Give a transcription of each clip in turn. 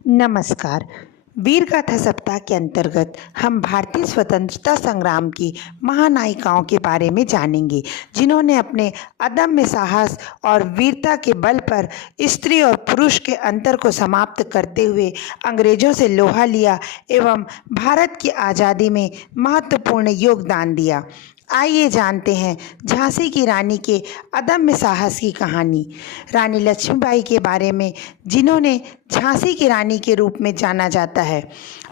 नमस्कार। वीर गाथा सप्ताह के अंतर्गत हम भारतीय स्वतंत्रता संग्राम की महानायिकाओं के बारे में जानेंगे, जिन्होंने अपने अदम्य साहस और वीरता के बल पर स्त्री और पुरुष के अंतर को समाप्त करते हुए अंग्रेजों से लोहा लिया एवं भारत की आज़ादी में महत्वपूर्ण योगदान दिया। आइए जानते हैं झांसी की रानी के अदम्य साहस की कहानी। रानी लक्ष्मीबाई के बारे में, जिन्होंने झांसी की रानी के रूप में जाना जाता है।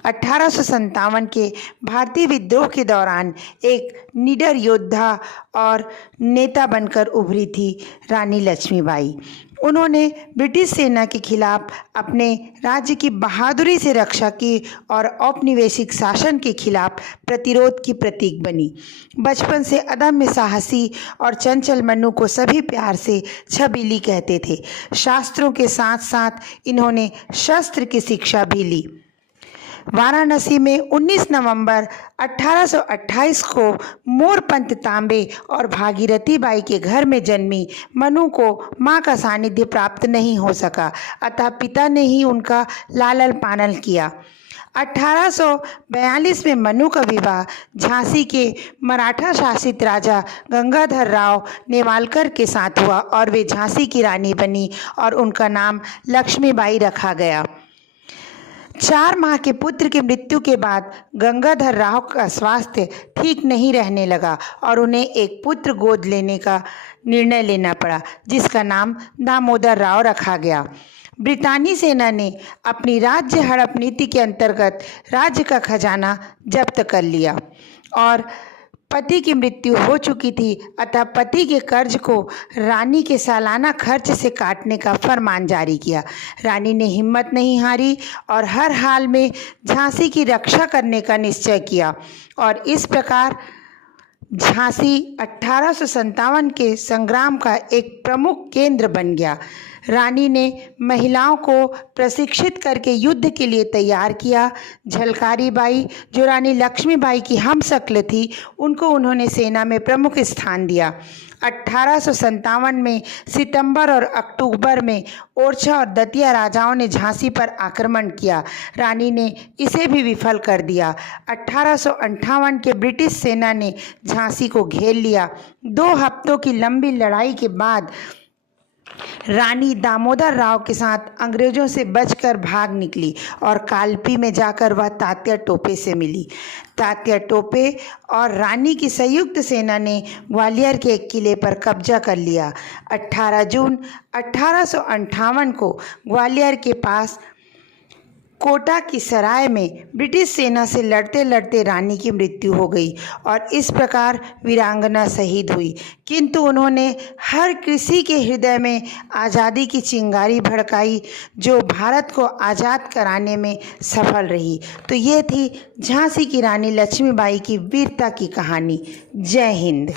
1857 के भारतीय विद्रोह के दौरान एक निडर योद्धा और नेता बनकर उभरी थी रानी लक्ष्मीबाई। उन्होंने ब्रिटिश सेना के खिलाफ अपने राज्य की बहादुरी से रक्षा की और औपनिवेशिक शासन के खिलाफ प्रतिरोध की प्रतीक बनी। बचपन से अदम्य साहसी और चंचल मनु को सभी प्यार से छबीली कहते थे। शास्त्रों के साथ साथ इन्होंने शस्त्र की शिक्षा भी ली। वाराणसी में 19 नवंबर 1828 को मोरपंथ तांबे और भागीरथी बाई के घर में जन्मी मनु को मां का सानिध्य प्राप्त नहीं हो सका, अतः पिता ने ही उनका लालन पालन किया। 1842 में मनु का विवाह झांसी के मराठा शासित राजा गंगाधर राव नेवालकर के साथ हुआ और वे झांसी की रानी बनी और उनका नाम लक्ष्मीबाई रखा गया। 4 माह के पुत्र की मृत्यु के बाद गंगाधर राव का स्वास्थ्य ठीक नहीं रहने लगा और उन्हें एक पुत्र गोद लेने का निर्णय लेना पड़ा, जिसका नाम दामोदर राव रखा गया। ब्रितानी सेना ने अपनी राज्य हड़प नीति के अंतर्गत राज्य का खजाना जब्त कर लिया और पति की मृत्यु हो चुकी थी, अतः पति के कर्ज को रानी के सालाना खर्च से काटने का फरमान जारी किया। रानी ने हिम्मत नहीं हारी और हर हाल में झांसी की रक्षा करने का निश्चय किया और इस प्रकार झांसी 1857 के संग्राम का एक प्रमुख केंद्र बन गया। रानी ने महिलाओं को प्रशिक्षित करके युद्ध के लिए तैयार किया। झलकारी बाई, जो रानी लक्ष्मीबाई की हमशक्ल थी, उनको उन्होंने सेना में प्रमुख स्थान दिया। 1857 में सितंबर और अक्टूबर में ओरछा और दतिया राजाओं ने झांसी पर आक्रमण किया। रानी ने इसे भी विफल कर दिया। 1858 के ब्रिटिश सेना ने झांसी को घेर लिया। 2 हफ्तों की लंबी लड़ाई के बाद रानी दामोदर राव के साथ अंग्रेजों से बचकर भाग निकली और कालपी में जाकर वह तात्या टोपे से मिली। तात्या टोपे और रानी की संयुक्त सेना ने ग्वालियर के एक किले पर कब्जा कर लिया। 18 जून 1858 को ग्वालियर के पास कोटा की सराय में ब्रिटिश सेना से लड़ते लड़ते रानी की मृत्यु हो गई और इस प्रकार वीरांगना शहीद हुई। किंतु उन्होंने हर किसी के हृदय में आज़ादी की चिंगारी भड़काई, जो भारत को आज़ाद कराने में सफल रही। तो ये थी झांसी की रानी लक्ष्मीबाई की वीरता की कहानी। जय हिंद।